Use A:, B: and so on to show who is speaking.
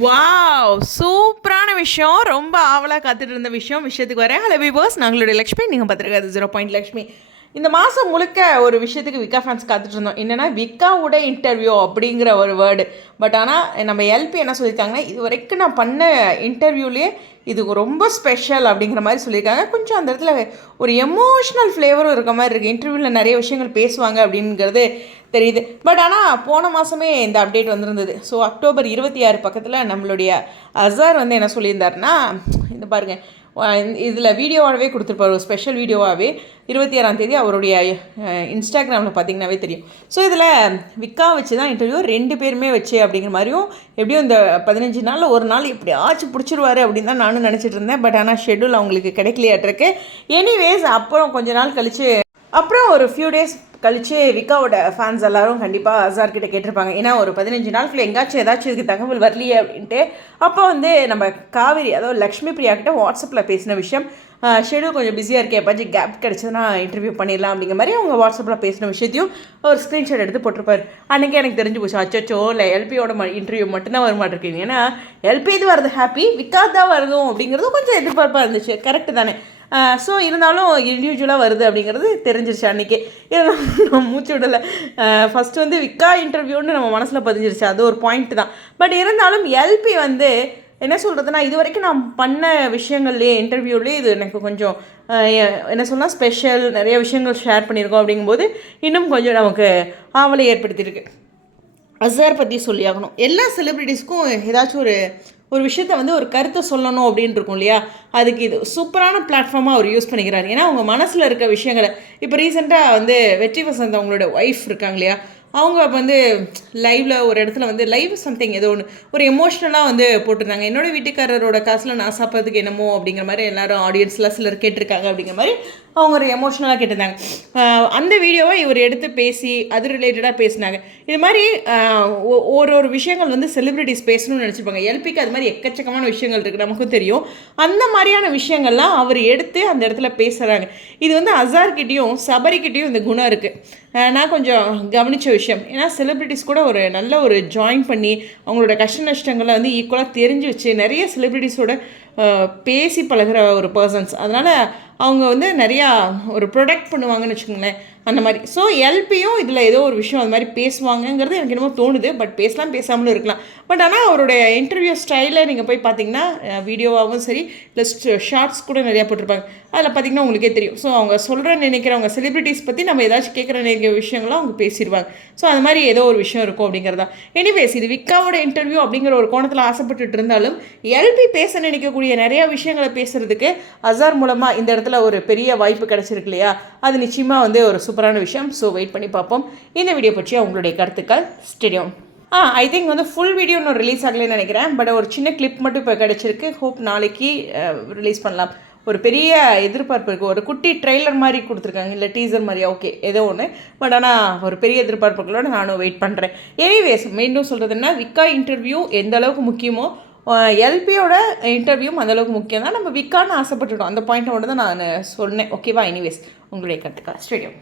A: Wow சூப்பரான விஷயம். ரொம்ப ஆவலாக காத்துட்டு இருந்த விஷயம். விஷயத்துக்கு வரேன். ஹலோ விவர்ஸ் நாங்களுடைய லக்ஷ்மி. நீங்கள் பார்த்துருக்காது ஜீரோ பாயிண்ட் லக்ஷ்மி இந்த மாதம் முழுக்க ஒரு விஷயத்துக்கு விக்கா ஃபேன்ஸ் காத்துட்டு இருந்தோம். என்னென்னா விக்காவோட இன்டர்வியூ அப்படிங்கிற ஒரு வேர்டு பட் ஆனால் நம்ம எல்பி என்ன சொல்லியிருக்காங்கன்னா இது வரைக்கும் நான் பண்ண இன்டர்வியூலேயே இது ரொம்ப ஸ்பெஷல் அப்படிங்கிற மாதிரி சொல்லியிருக்காங்க கொஞ்சம் அந்த இடத்துல ஒரு எமோஷ்னல் ஃப்ளேவரும் இருக்க மாதிரி இருக்குது இன்டர்வியூவில் நிறைய விஷயங்கள் பேசுவாங்க அப்படிங்கிறது தெரியுது. பட் ஆனால் போன மாதமே இந்த அப்டேட் வந்திருந்தது. ஸோ அக்டோபர் இருபத்தி ஆறு பக்கத்தில் நம்மளுடைய அசார் வந்து என்ன சொல்லியிருந்தாருன்னா இந்த பாருங்கள் இதில் வீடியோவாகவே கொடுத்துருப்பாரு ஒரு ஸ்பெஷல் வீடியோவாகவே. இருபத்தி ஆறாம் தேதி அவருடைய இன்ஸ்டாகிராமில் பார்த்தீங்கன்னாவே தெரியும். ஸோ இதில் விக்கா வச்சு தான் இன்டர்வியூ ரெண்டு பேருமே வச்சு அப்படிங்கிற மாதிரியும் எப்படியும் இந்த பதினஞ்சு நாளில் ஒரு நாள் இப்படி ஆச்சு பிடிச்சிருவாரு அப்படின்னு தான் நானும் நினச்சிட்டு இருந்தேன். பட் ஆனால் ஷெட்யூல் அவங்களுக்கு கிடைக்கலையாட்டிருக்கு. எனிவேஸ் அப்புறம் கொஞ்ச நாள் கழித்து அப்புறம் ஒரு ஃபியூ டேஸ் கழிச்சு விக்காவோட ஃபேன்ஸ் எல்லாரும் கண்டிப்பாக அசார் கிட்ட கேட்டிருப்பாங்க. ஏன்னா ஒரு பதினஞ்சு நாளுக்குள்ள எங்காச்சும் ஏதாச்சும் இதுக்கு தகவல் வரலையே அப்படின்ட்டு. அப்போ வந்து நம்ம காவேரி அதாவது லக்ஷ்மி பிரியா கிட்ட வாட்ஸ்அப்பில் பேசின விஷயம் ஷெடியூல் கொஞ்சம் பிஸியாக இருக்கே எப்பாச்சும் கேப் கிடச்சதுன்னா இன்டர்வியூ பண்ணிடலாம் அப்படிங்கிற மாதிரி அவங்க வாட்ஸ்அப்பில் பேசின விஷயத்தையும் ஒரு ஸ்க்ரீன்ஷாட் எடுத்து போட்டிருப்பார். அன்றைக்கே எனக்கு தெரிஞ்சு போச்சு அச்சோ இல்லை எல்பியோட ம இன்டர்வியூ மட்டும்தான் வர மாட்டிருக்கீங்க ஏன்னா எல்பி இது வருது ஹாப்பி விக்காத் தான் வருதும் அப்படிங்கிறதும் கொஞ்சம் எதிர்பார்ப்பாக இருந்துச்சு. கரெக்டு தானே. ஸோ இருந்தாலும் இண்டிவிஜுவலாக வருது அப்படிங்கிறது தெரிஞ்சிருச்சு அன்றைக்கி இருந்தாலும் மூச்சு விடலை. ஃபஸ்ட்டு வந்து விக்கா இன்டர்வியூன்னு நம்ம மனசில் பதிஞ்சிருச்சு. அது ஒரு பாயிண்ட் தான். பட் இருந்தாலும் எல்பி வந்து என்ன சொல்கிறதுனா இது வரைக்கும் நான் பண்ண விஷயங்கள்லேயே இன்டர்வியூலேயே இது எனக்கு கொஞ்சம் என்ன சொன்னால் ஸ்பெஷல் நிறைய விஷயங்கள் ஷேர் பண்ணியிருக்கோம் அப்படிங்கும்போது இன்னும் கொஞ்சம் நமக்கு ஆவலை ஏற்படுத்தியிருக்கு. அசார் பற்றி சொல்லி ஆகணும் எல்லா செலிப்ரிட்டிஸ்க்கும் ஏதாச்சும் ஒரு ஒரு விஷயத்த வந்து ஒரு கருத்தை சொல்லணும் அப்படின்னு இருக்கும் இல்லையா? அதுக்கு இது சூப்பரான பிளாட்ஃபார்மாக அவர் யூஸ் பண்ணிக்கிறார். ஏன்னா அவங்க மனசில் இருக்க விஷயங்களை இப்போ ரீசெண்டாக வந்து வெற்றி வசந்த் அவங்களோட ஒய்ஃப் இருக்காங்க இல்லையா? அவங்க வந்து லைவில் ஒரு இடத்துல வந்து லைவ் சம்திங் ஏதோ ஒன்று ஒரு எமோஷ்னலாக வந்து போட்டிருந்தாங்க. என்னோடய வீட்டுக்காரரோட காசில் நான் சாப்பிட்றதுக்கு என்னமோ அப்படிங்கிற மாதிரி எல்லாரும் ஆடியன்ஸ்லாம் சிலர் கேட்டிருக்காங்க அப்படிங்கிற மாதிரி அவங்க ஒரு எமோஷ்னலாக கேட்டிருந்தாங்க. அந்த வீடியோவை இவர் எடுத்து பேசி அது ரிலேட்டடாக பேசினாங்க. இது மாதிரி ஒரு ஒரு விஷயங்கள் வந்து செலிப்ரிட்டிஸ் பேசணும்னு நினச்சிருப்பாங்க. எல்பிக்கு அது மாதிரி எக்கச்சக்கமான விஷயங்கள் இருக்குது நமக்கும் தெரியும். அந்த மாதிரியான விஷயங்கள்லாம் அவர் எடுத்து அந்த இடத்துல பேசுகிறாங்க இது வந்து அசார்கிட்டையும் சபரிக்கிட்டேயும் இந்த குணம் இருக்குது நான் கொஞ்சம் கவனித்த விஷயம். ஏன்னா செலிப்ரிட்டிஸ் கூட ஒரு நல்ல ஒரு ஜாயின் பண்ணி அவங்களோட கஷ்ட நஷ்டங்களை வந்து ஈக்குவலாக தெரிஞ்சு வச்சு நிறைய செலிப்ரிட்டிஸோட பேசி பழகிற ஒரு பர்சன்ஸ் அதனால் அவங்க வந்து நிறையா ஒரு ப்ரொடெக்ட் பண்ணுவாங்கன்னு வச்சுக்கோங்களேன். அந்த மாதிரி. ஸோ எல்பியும் இதில் ஏதோ ஒரு விஷயம் அது மாதிரி பேசுவாங்கங்கிறது எனக்கு என்னமோ தோணுது. பட் பேசலாம் பேசாமலும் இருக்கலாம். பட் ஆனால் அவருடைய இன்டர்வியூ ஸ்டைலில் நீங்கள் போய் பார்த்தீங்கன்னா வீடியோவாகவும் சரி ப்ளஸ் ஷார்ட்ஸ் கூட நிறையா போட்டிருப்பாங்க. அதில் பார்த்தீங்கன்னா உங்களுக்கே தெரியும். ஸோ அவங்க சொல்கிற நினைக்கிறவங்க செலிப்ரிட்டிஸ் பற்றி நம்ம ஏதாச்சும் கேட்குற நினைக்கிற விஷயங்களும் அவங்க பேசிடுவாங்க ஸோ அது மாதிரி ஏதோ ஒரு விஷயம் இருக்கும் அப்படிங்கிறதா எனிவேஸ் இது விக்காவோட இன்டர்வியூ அப்படிங்கிற ஒரு கோணத்தில் ஆசைப்பட்டுட்டு இருந்தாலும் எல்பி பேச நினைக்கக்கூடிய நிறையா விஷயங்களை பேசுகிறதுக்கு அசார் மூலமாக இந்த இடத்துல ஒரு பெரிய வாய்ப்பு கிடச்சிருக்கு இல்லையா? அது நிச்சயமாக வந்து ஒரு சூப்பரான விஷயம். ஸோ வெயிட் பண்ணி பார்ப்போம். இந்த வீடியோ பற்றி உங்களுடைய கருத்துக்கள். ஸ்டேடியம் ஆ ஐ திங்க் வந்து ஃபுல் வீடியோ இன்னும் ரிலீஸ் ஆகலைன்னு நினைக்கிறேன். பட் ஒரு சின்ன கிளிப் மட்டும் இப்போ கிடச்சிருக்கு. ஹோப் நாளைக்கு ரிலீஸ் பண்ணலாம். ஒரு பெரிய எதிர்பார்ப்பு இருக்குது ஒரு குட்டி ட்ரெய்லர் மாதிரி கொடுத்துருக்காங்க. இல்லை டீசர் மாதிரி ஓகே ஏதோ ஒன்று பட் ஆனால் ஒரு பெரிய எதிர்பார்ப்புகளோடு நானும் வெயிட் பண்ணுறேன் எனிவேஸ் மீண்டும் சொல்கிறதுனா விக்கா இன்டர்வியூ எந்த அளவுக்கு முக்கியமோ எல்பியோட இன்டர்வியூவும் அந்தளவுக்கு முக்கியம் தான் நம்ம விக்கான்னு ஆசைப்பட்டுட்டோம். அந்த பாயிண்ட்டோட தான் நான் சொன்னேன். ஓகேவா எனிவேஸ் உங்களுடைய கருத்துக்கா ஸ்டேடியம்